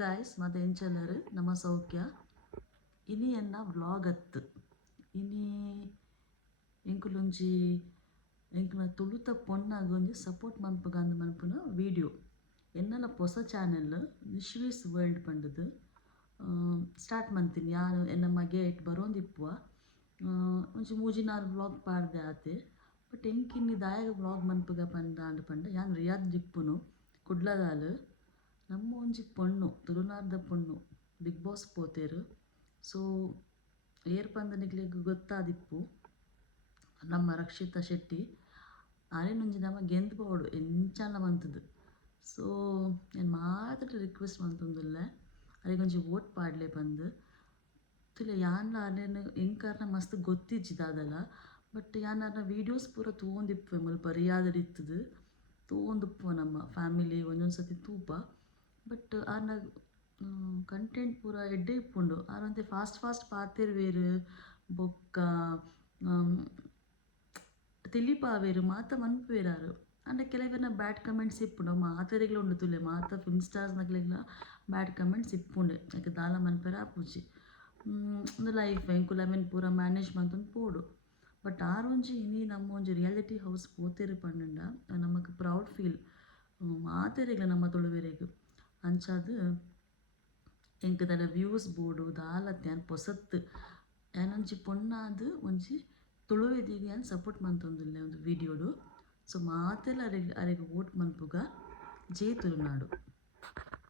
Guys ಮತ್ತೆ ಎಂಚಲರು ನಮ್ಮ ಸೌಖ್ಯ ಇನಿ ಎನ್ನ ವ್ಲಾಗ್ ಅತ್ತು ಇನಿ ಎಂಕುಲೊಂಜಿ ಎಂಕುನ ತುಳುತ ಪೊಣ್ಣಾಗ ಒಂಜಿ ಸಪೋರ್ಟ್ ಮನ್ಪುಗಂದು ಮನ್ಪುನ ವಿಡಿಯೋ ಎನ್ನಲ ಹೊಸ ಚಾನೆಲ್ ನಿಶ್ವೀಸ್ ವರ್ಲ್ಡ್ ಪಂಡದು ಸ್ಟಾರ್ಟ್ ಮಂತೀನಿ ಯಾರು ಎನ್ನ ಮಗೆ ಇಟ್ಟು ಬರೋಂದಿಪ್ಪುವ ಒಂಚಿ ಮೂಜಿ ನಾಲ್ ವ್ಲಾಗ್ ಪಾಡ್ದೆ ಆತೆ ಬಟ್ ಎಂಕಿನ್ನಿ ದಾಯಗ ವ್ಲಾಗ್ ಮನ್ಪುಗ ಪಂಡ ಯಾನ್ ರಿಯಾದ್ ಜಿಪ್ಪುನು ಕುಡ್ಲದಾಲು ನಮ್ಮ ಒಂಜಿ ಪೊಣ್ಣು ತುಳುನಾರ್ದ ಪೊಣ್ಣು ಬಿಗ್ ಬಾಸ್ ಪೋತೇರು ಸೊ ಏರ್ ಪಂದನಿಗ್ಲೆಗ್ ಗೊತ್ತಾದಿಪ್ಪು ನಮ್ಮ ರಕ್ಷಿತಾ ಶೆಟ್ಟಿ ಆರೇನೊಂಜಿ ನಮ್ಮ ಗೆಂದು ಪೋಡು ಎಂಚಾಲ ಮಂತದು ಸೊ ನಾನು ಮಾತ್ರ ರಿಕ್ವೆಸ್ಟ್ ಮಂತೊಂದುಲ್ಲ ಅದಕ್ಕೊಂಜಿ ವೋಟ್ ಪಾಡ್ಲೆ ಬಂದು ತುಲೆ ಯಾನ್ಲ ಅಲ್ಲೇನು ಎಂಕರ್ನ ಮಸ್ತ್ ಗೊತ್ತಿಜ್ಜಿದಾದಲ್ಲ ಬಟ್ ಯಾನರ್ನ ವೀಡಿಯೋಸ್ ಪೂರ ತೂಂದಿಪ್ಪು ಮುಲ್ಪ ರಿಯಾದಡಿತ್ತದು ತೂಂದುಪ್ಪು ನಮ್ಮ ಫ್ಯಾಮಿಲಿ ಒಂದೊಂದು ಸತಿ ತೂಪ ಬಟ್ ಆರ್ನ ಕಂಟೆಂಟ್ ಪೂರ ಎಡ್ಡೆ ಇಪ್ಪುಂಡು ಆರಂತೆ ಫಾಸ್ಟ್ ಪಾತಿರ್ವೇರು ಬೊಕ್ಕ ತಿಳಿಪಾವೇರು ಮಾತ ಮನ್ಪುವೆರಾರು ಅಂಡ ಕೆಲವೆರ್ನ ಬ್ಯಾಡ್ ಕಮೆಂಟ್ಸ್ ಇಪ್ಪುಂಡು ಮಾತೆರೆಗ್ಲ ಉಂಡು ತುಲೆ ಮಾತ ಫಿಲ್ಮ್ ಸ್ಟಾರ್ಸ್ ನಕ್ಲೆಗ್ಲ ಬ್ಯಾಡ್ ಕಮೆಂಟ್ಸ್ ಇಪ್ಪುಂಡೆ ಯಾಕೆ ದಾಲ ಮನ್ಪೆರ ಆಪುಜಿ ಒಂದು ಲೈಫ್ ಎಂಕುಲಮೆನ್ ಪೂರ ಮ್ಯಾನೇಜ್ ಮಂತೊಂದು ಪೋಡು ಬಟ್ ಆರೊಂಜಿ ಇನಿ ನಮ್ಮ ಒಂಜಿ ರಿಯಾಲಿಟಿ ಹೌಸ್ ಪೋತೆರು ಪಂಡ ನಮಕ್ ಪ್ರೌಡ್ ಫೀಲ್ ಮಾತೆರೆಗ್ಲ ನಮ್ಮ ತುಳುವೆರೆಗ್ ಅಂಚಾದ್ ಎಂಕ್ ದಾಲ ವ್ಯೂಸ್ ಬೋಡು ದಾಲತ್ತೆ ಯಾನ್ ಪೊಸತ್ ಯಾನೊಂಜಿ ಪೊಣ್ಣಾದ್ ಒಂಜಿ ತುಳುವೆದಿಗೆ ಯಾನ್ ಸಪೋರ್ಟ್ ಮಂತೊಂದುಲ್ಲೆ ಒಂದು ವಿಡಿಯೋಡು ಸೊ ಮಾತೆಲ್ಲ ಅರೆಗ್ ವೋಟ್ ಮನ್ಪುಗ ಜೈ ತುಳುನಾಡು.